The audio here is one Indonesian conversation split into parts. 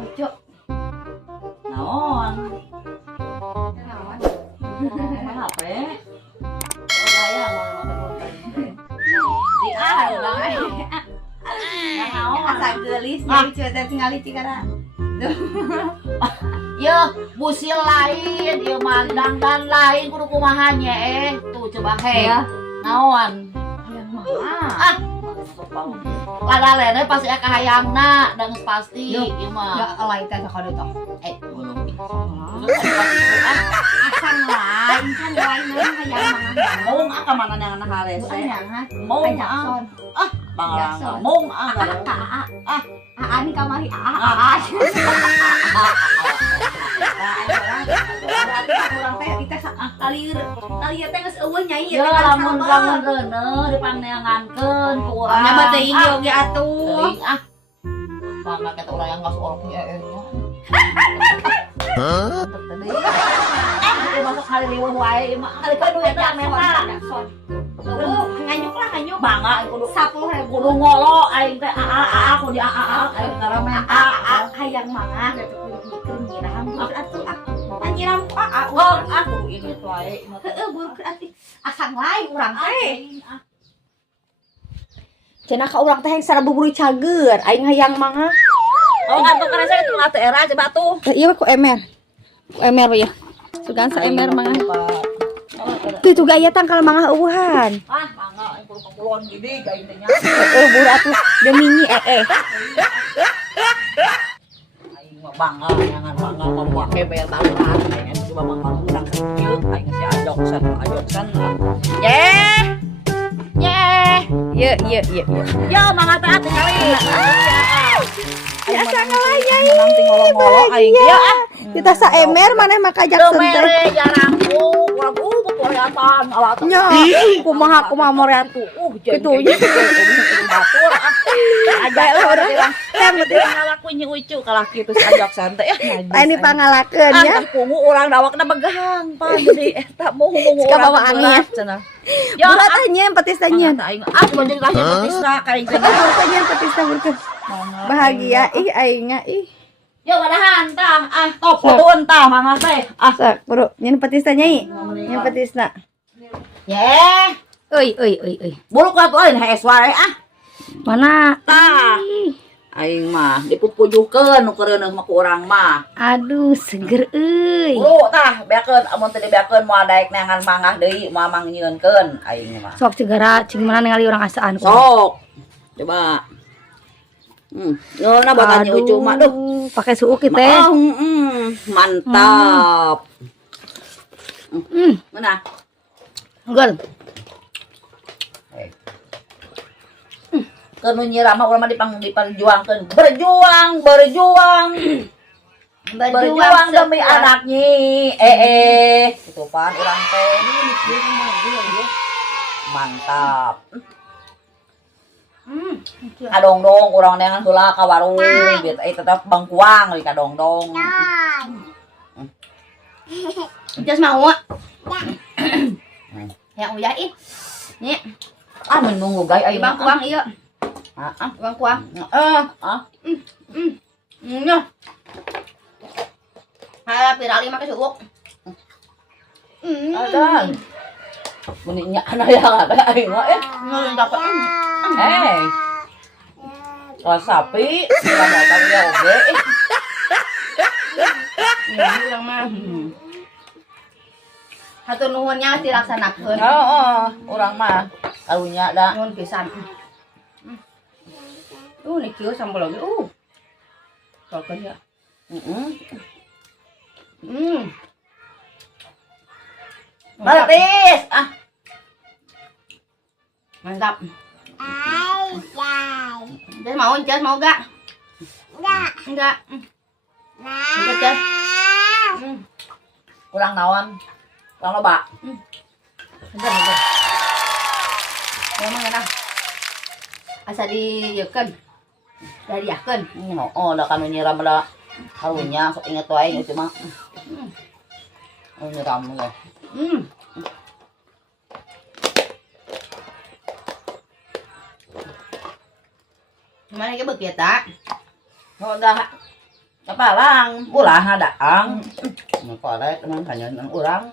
Ojo. Naon? Naon? Main HP. Saya mau makan di naon? Asa geulis nya cuy tinggal cikara. Ya, busil lain, ieu mah dangdan lain kudu kumaha nya tuh coba he. Ya. Naon? Hayang mah. Ladalena pasti ka hayangna dan pasti Yo. ieu Ya mah. alai teh sakado tah. Belum. Asan lain kan lain hayang mah. Mung ka mana yang anak harese. Hayang ha. Mung Jackson. Banglang. Mung Ani kamari urang teh kita kalir teh geus eueuh nyai Ya lamun reuneuh dipaneangankeun ku urang. nya mah teuing ge oge atuh. Teuing bangga kata urang yang geus orok nya nya. Masuk hari riweuh wae mah hari kedua eta meta. Nganyuk lah nganyuk. Bangga kudu 10.000 kudu ngolo aing teh aku di aing karena hayang mangah gitu kudu nyiram atuh nyiram aku ini tuh wae heeh buruk atuh asang lain urang teh cenah ka urang teh sara buburu cager aing hayang mangah kantor karesa itu teh era coba tuh iya ku emer ya sugan sa emer mangah tuh gaya tangkal mangah eueuhan bangga aing kudu kakulon gini gaing teh nya buru atuh demi aing mah bangga jangan bangga pake bayar baruran aing coba mangga urang kieu aing si ajoksan Ye ya mangga teh atuh kali asa ngalain nyai menang ting ngolo-ngolo aing teh ya kita sa emer maneh maka Jackson teh mere jarangku urang keporeatan awat nya kumaha moreatu gitu ya batur aja orang teh ngalakuin ucu kalah kitu sajak santai ini pangalakeun ya pungu urang dawakna begang pan jadi eta mau Suka bawa angin. cenah bulat teh nyeun petis teh nyeun aing mau jadi kasih petisna karing teh teh nyeun petis teh burkeun bahagia aing ih ya wadahan tah top putuun tah mangga teh sak bro nyeun petis teh nyai nyeun petisna ye euy buluk atuh aing hees wae mana tah aing mah dipupujukeun nu keureuneung mah ku urang mah aduh seger euy bulu tah beakeun amun teu dibeakeun moal daek neangan mangah deui moal mangnyieunkeun aing mah sok cegara cing mana ningali urang asaan sok coba yo na bakal ucu mah duh pakai suuk teh mantap mana enggol keun nyiram mah urang mah diperjuangkeun berjuang demi anak nyi gitu pan urang teh mantap kadongdong urang neangan heula ka warung bieu tetep bangkuang di kadongdong just mau yang uya ih nya mun nunggu gay aing bangkuang ieu bangkuang nya ha pirali make suuk ada bunyinya aya aing mah ngeun dapat kelas sapi enggak tahu ya oge urang mah hatur nuhunnya dilaksanakeun urang mah karunya da nuhun pisan nih kieu sambal lagi sokeun ya Maltis mantap Jas mau gak? Enggak. Enggak, Jas. Kurang naon? Kurang loba. Bentar. Memang enak. Asa diekeun. Dadiakeun. Da kanu nyiram da harunya sok inget wae itu mah. Nyiram ya. Mana cái bực kia ta. Nó đã apa lang ulah hadaang. Korek teman hanya urang.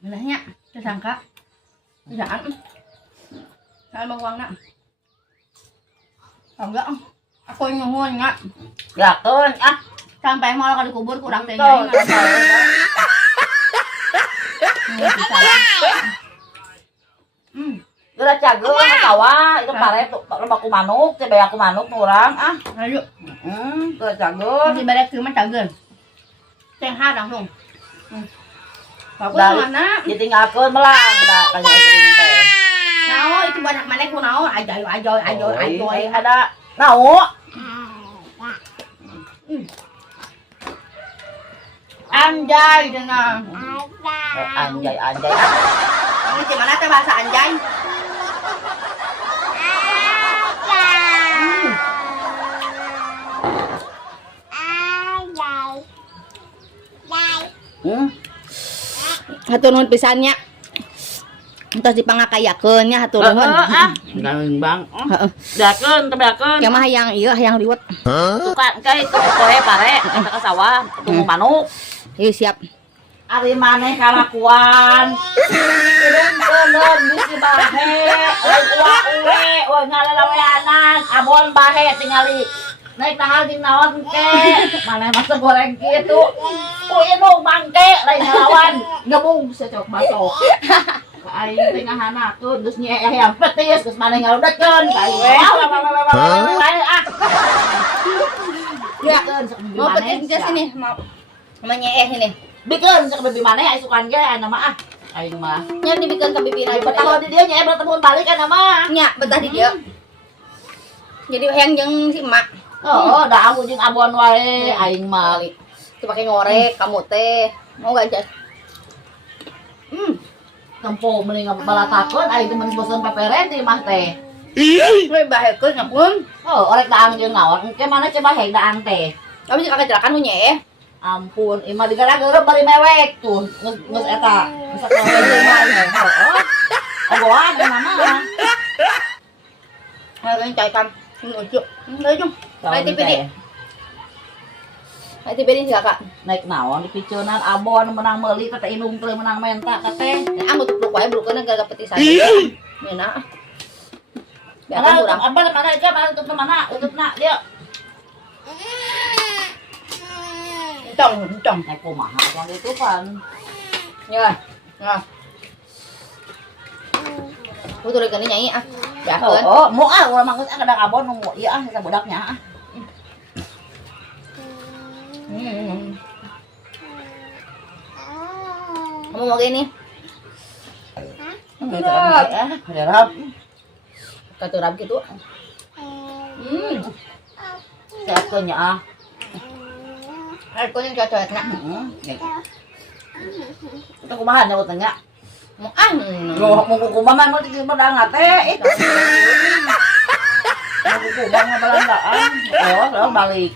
Nanya, saya sangka. Jangan. Saya mau uang nak. Enggak. Aku nyuhun enggak. Yakeun ah. Sampai mau kalau dikubur kurang teh. Geura cageul kawa itu pare lebaku manuk, teh bayaku manuk urang ah. Ayo. Geura cageul. Di barek tu mah cageul. Teh ha langsung. Bagus mana? Ditinggalkeun melang da kanya geuring teh. Nao itu banyak mana ku nao ajoy. Ada nao. Anjay dengan. Anjay. Ini gimana teh bahasa anjay? Hatur nuhun pisannya. Entos dipangakayakeun nya hatur nuhun. Gaweung bang. Heeh. Dakeun, tebakeun. Kieu mah hayang ieu hayang liwet. Suka kai itu poe pare eta ka sawah, tunggu manuk. Ieu siap. Ari maneh kalakuan. Keun bisi bahe, uwe, ngalalaweanan, abon bahe tingali. Naik tanggal di naon ke, maneh masa goreng kitu. Indung bangke lain ngelawan, ngebung secok baso. Aing teh ngahanakeun geus nyie hayam petis geus maneh ngaludetkeun ka aing. Ya, mau petis ke sini, mau menyeeh ini. Bikeun sok bebi maneh aya sukan ge aya mah ah. Aing mah. Nya dibikeun ka bibir aja. Betah di dieu nya bertemu balik aya mah. Nya betah di dieu. Jadi hayang jeung si emak. Oh, da aku jeung abon wae aing mah. Dipake ngorek kamu teh. Mau gak jas? Tempo mending balatakeun aing teh meuni bosen papere di mah teh. We bahekeun ngapun. Oh, orek daang jeung naon? Engke mana coba heg daang teh. Tapi jika kecelakaan nu nyeeh. Ampun, imah digara-gara bari mewek tuh. Geus eta. Geus kawe mah. Heeh. Ogoan mah. Hayang caikan. Nuju. Nuju. Ayo tipidi. Ayo tipidi Kak. Naik naon dipiceunan abon menang meuli teh indung teu menang menta teh. Amut tupluk wae bulukeun gara petisan. Nyeuna. Mana urang abon mana aja mana tutup mana utupna dia. Encong. Naik kumaha kan ditupan. Ya. Nah. Puturikeun nyanyi ah. Yakeun. Oh, mau ah urang mah kadang abon nu ieu ah eta budaknya ah. Kamu mau gini? Harap. Katurab gitu. Sehatkeun nya ah. Aku yang cocok nak. Kita kumaha nya utang nya. Mau kumaha mah teh pedang teh. Mau kumaha belandaan. Oh, balik.